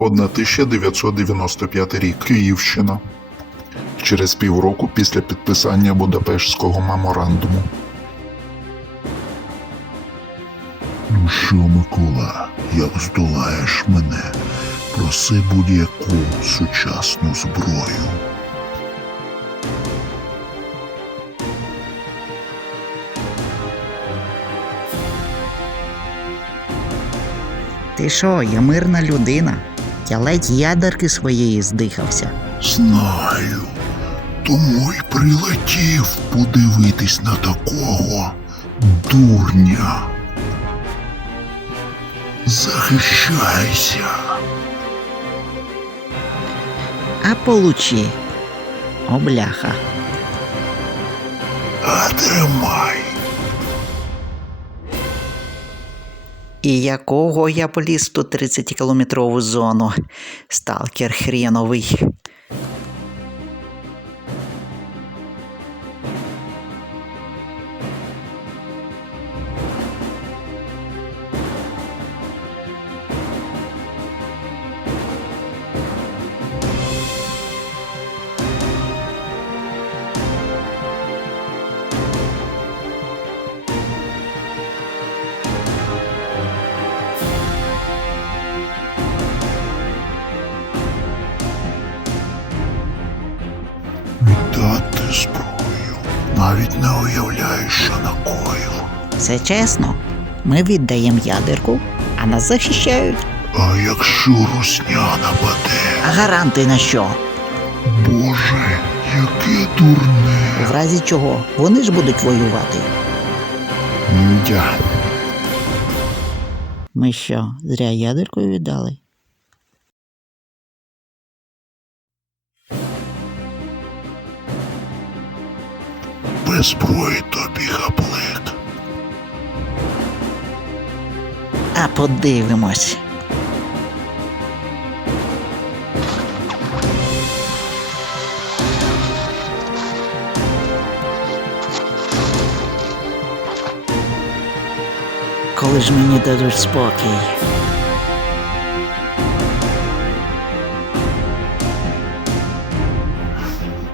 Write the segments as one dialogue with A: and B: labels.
A: 1995 рік. Київщина. Через півроку після підписання Будапештського меморандуму.
B: Ну що, Микола, як здолаєш мене? Проси будь-яку сучасну зброю.
C: Ти що, я мирна людина. Я ледь ядерки своєї здихався.
B: Знаю. Тому й прилетів подивитись на такого дурня. Захищайся.
C: А получи. О, бляха.
B: А тримай.
C: І якого я поліз в ту 30-кілометрову зону? Сталкер хріновий.
B: Навіть не уявляю, що накоїв.
C: Все чесно. Ми віддаємо ядерку, а нас захищають.
B: А якщо русня нападе?
C: А гаранти на що?
B: Боже, яке дурне.
C: В разі чого вони ж будуть воювати.
B: Мдя.
C: Ми що, зря ядеркою віддали?
B: Без зброї тобі гаплик.
C: А подивимось. Коли ж мені дадуть спокій?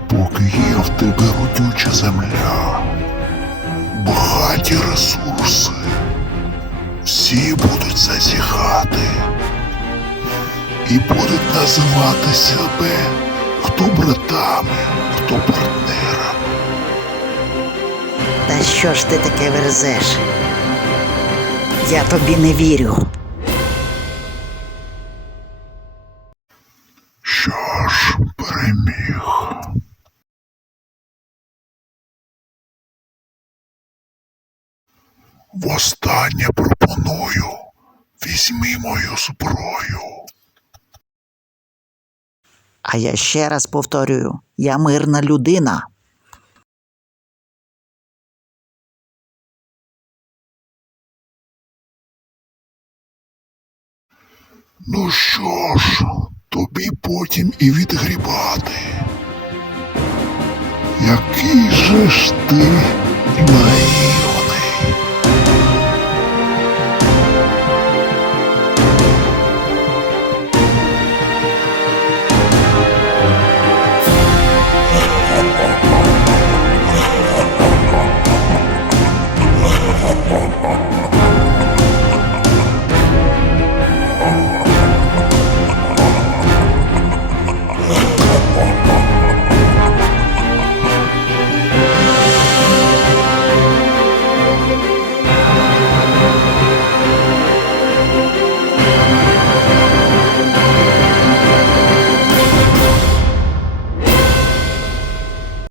B: Поки є в тебе родюча земля, багаті ресурси, всі будуть зазіхати і будуть називати себе хто братами, хто партнерами.
C: Та що ж ти таке верзеш? Я тобі не вірю.
B: Востаннє пропоную, візьми мою зброю.
C: А я ще раз повторюю: я мирна людина.
B: Ну що ж, тобі потім і відгрібати. Який же ж ти наївний.